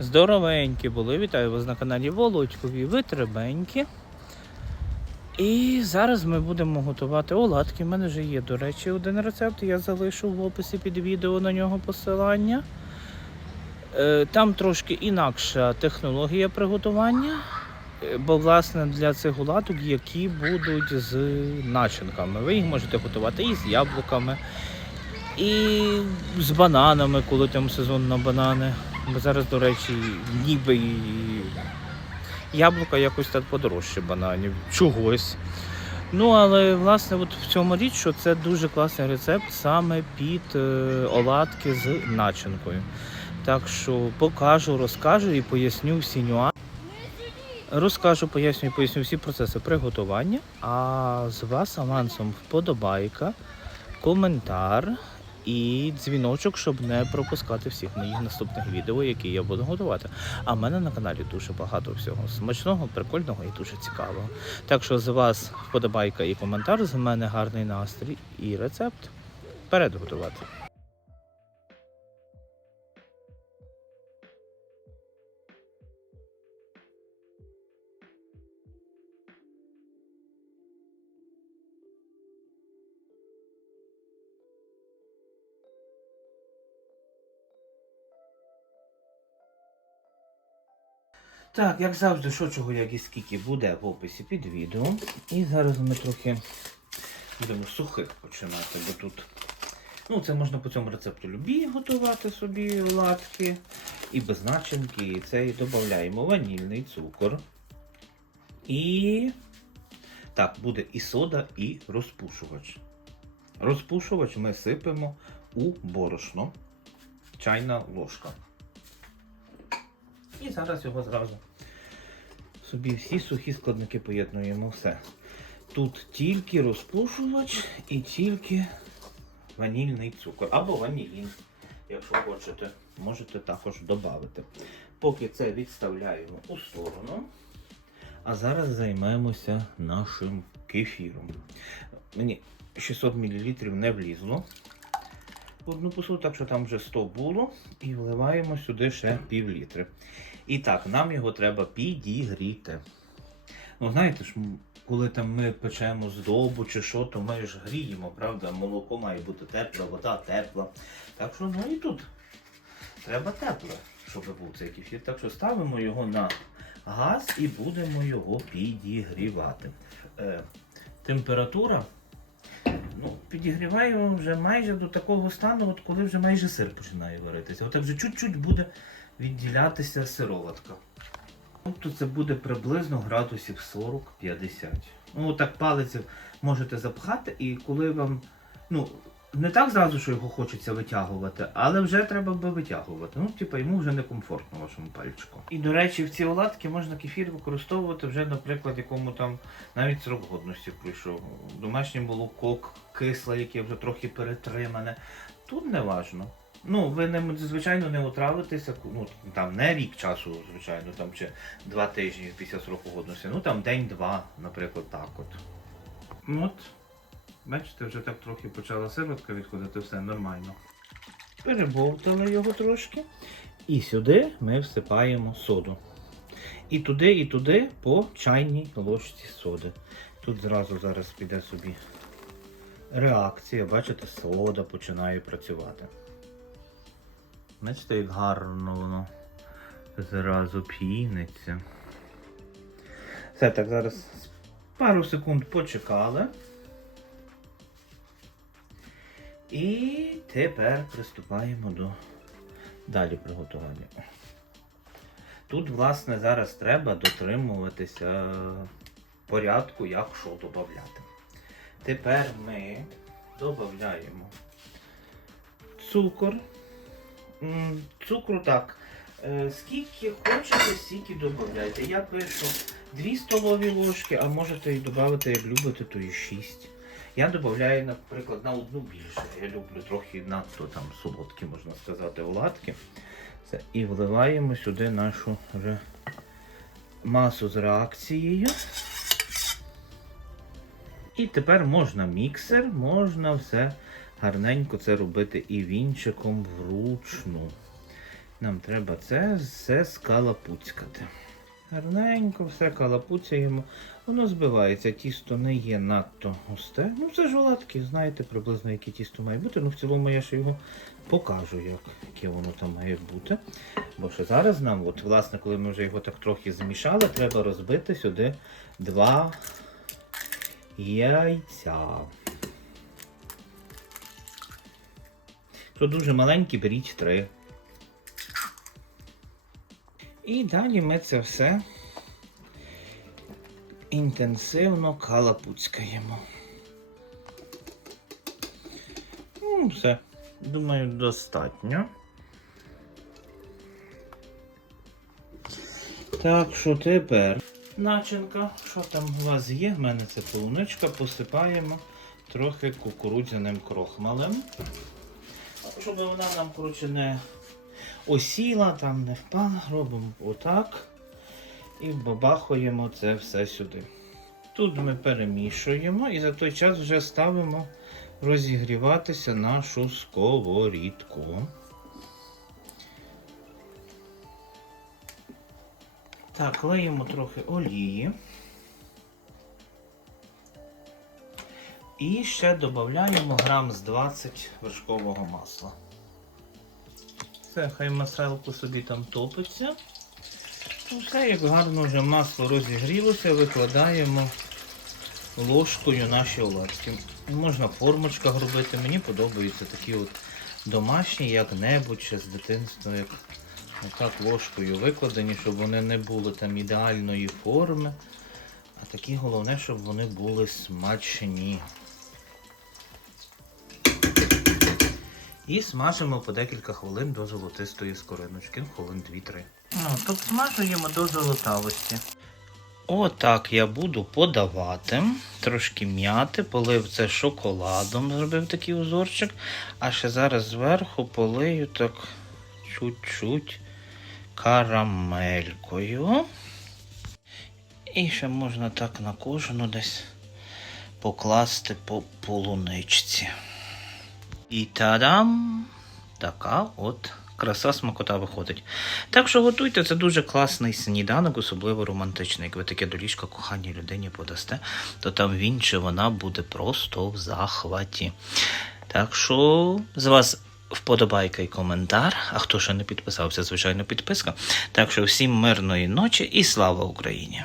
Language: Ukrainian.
Здоровенькі були. Вітаю вас на каналі Володькові Витребенькі. І зараз ми будемо готувати оладки. У мене вже є, до речі, один рецепт. Я залишу в описі під відео на нього посилання. Е, Там трошки інакша технологія приготування. Е, Бо, власне, для цих оладок, які будуть з начинками. Ви їх можете готувати і з яблуками, і з бананами, коли там сезон на банани. Бо зараз, до речі, ніби і яблука якось так подорожче бананів. Чогось. Ну, але власне от в цьому річ, що це дуже класний рецепт саме під е, оладки з начинкою. Так що покажу, розкажу і поясню всі нюанси. Розкажу, поясню і поясню всі процеси приготування. А з вас авансом вподобайка, коментар і дзвіночок, щоб не пропускати всіх моїх наступних відео, які я буду готувати. А в мене на каналі дуже багато всього смачного, прикольного і дуже цікавого. Так що з вас вподобайка і коментар, з мене гарний настрій і рецепт. перед готувати. Так, як завжди, що чого, як і скільки буде в описі під відео. І зараз ми трохи будемо сухих починати, бо тут. Ну, це можна по цьому рецепту любі готувати собі оладки. І без начинки. І це і додаємо ванільний цукор. І. Так, буде і сода, і розпушувач. Розпушувач ми сипемо у борошно. Чайна ложка. І зараз його зразу собі всі сухі складники поєднуємо все. Тут тільки розпушувач і тільки ванільний цукор. Або ванілін, якщо хочете, можете також додати. Поки це відставляємо у сторону. А зараз займемося нашим кефіром. Мені 600 мл не влізло одну посуду, так що там вже 100 було. І вливаємо сюди ще пів літри. І так, нам його треба підігріти. Ну, знаєте ж, коли там ми печемо здобу чи що, то ми ж гріємо, правда? Молоко має бути тепле, вода тепла. Так що, ну і тут треба тепле, щоб був цей кефір. Так що ставимо його на газ і будемо його підігрівати. Е, температура ну, підігріваємо вже майже до такого стану, от коли вже майже сир починає варитися. Отак вже чуть-чуть буде відділятися сироватка. Тобто це буде приблизно градусів 40-50. Ну, отак палець можете запхати, і коли вам. ну, не так зразу, що його хочеться витягувати, але вже треба би витягувати. Ну, типу, йому вже некомфортно вашому пальчику. І, до речі, в ці оладки можна кефір використовувати вже, наприклад, якому там навіть срок годності пройшов. Домашнє молоко кисле, яке вже трохи перетримане. Тут не важно. Ну, ви не звичайно не отравитеся, ну там не рік часу, звичайно, там чи два тижні після сроку годності. Ну там день-два, наприклад, так от. Ну, От. Бачите, вже так трохи почала сироватка відходити, все нормально. Перебовтали його трошки. І сюди ми всипаємо соду. І туди, і туди по чайній ложці соди. Тут зразу зараз піде собі реакція, бачите, сода починає працювати. Бачите, як гарно воно зразу піниться. Все, так, зараз пару секунд почекали. І тепер приступаємо до далі приготування. Тут, власне, зараз треба дотримуватися порядку, як що додати. Тепер ми додаємо цукор. Цукру так. е, Скільки хочете, стільки додавайте. Я пишу 2 столові ложки, а можете і додати, як любите, то і 6. Я додаю, наприклад, на одну більше. Я люблю трохи надто там солодкі, можна сказати, оладки. Все. І вливаємо сюди нашу вже масу з реакцією. І тепер можна міксер, можна все гарненько це робити і вінчиком вручну. Нам треба це все скалапуцькати. Гарненько все калапуцяємо. Воно збивається, тісто не є надто густе. Ну, це ж оладки, знаєте приблизно, яке тісто має бути. Ну, в цілому я ще його покажу, як, яке воно там має бути. Бо ще зараз нам, от, власне, коли ми вже його так трохи змішали, треба розбити сюди два яйця. Якщо дуже маленькі, беріть три. І далі ми це все інтенсивно калапуцькаємо. Ну, все. Думаю, достатньо. Так, що тепер? Начинка, що там у вас є? В мене це полуничка, посипаємо трохи кукурудзяним крохмалем. Щоб вона нам, коротше, не осіла, там не впала, робимо отак. І бабахуємо це все сюди. Тут ми перемішуємо і за той час вже ставимо розігріватися нашу сковорідку. Так, леємо трохи олії. І ще додаємо грам з 20 вершкового масла. Все, хай маселку собі там топиться. Ну, Все, як гарно вже масло розігрілося, викладаємо ложкою наші оладки. Можна в формочках робити. Мені подобаються такі от домашні, як-небудь ще з дитинства, як отак ложкою викладені, щоб вони не були там ідеальної форми. А такі головне, щоб вони були смачні. І смажимо по декілька хвилин до золотистої скориночки, хвилин 2-3. Ну, тобто смажуємо до золотавості. Отак я буду подавати, трошки м'яти, полив це шоколадом, зробив такий узорчик, а ще зараз зверху полию так чуть-чуть карамелькою. І ще можна так на кожну десь покласти по полуничці. І тадам! Така от краса смакота виходить. Так що готуйте, це дуже класний сніданок, особливо романтичний. Як ви таке до ліжка коханій людині подасте, то там він чи вона буде просто в захваті. Так що з вас вподобайка і коментар. А хто ще не підписався, звичайно, підписка. Так що всім мирної ночі і слава Україні!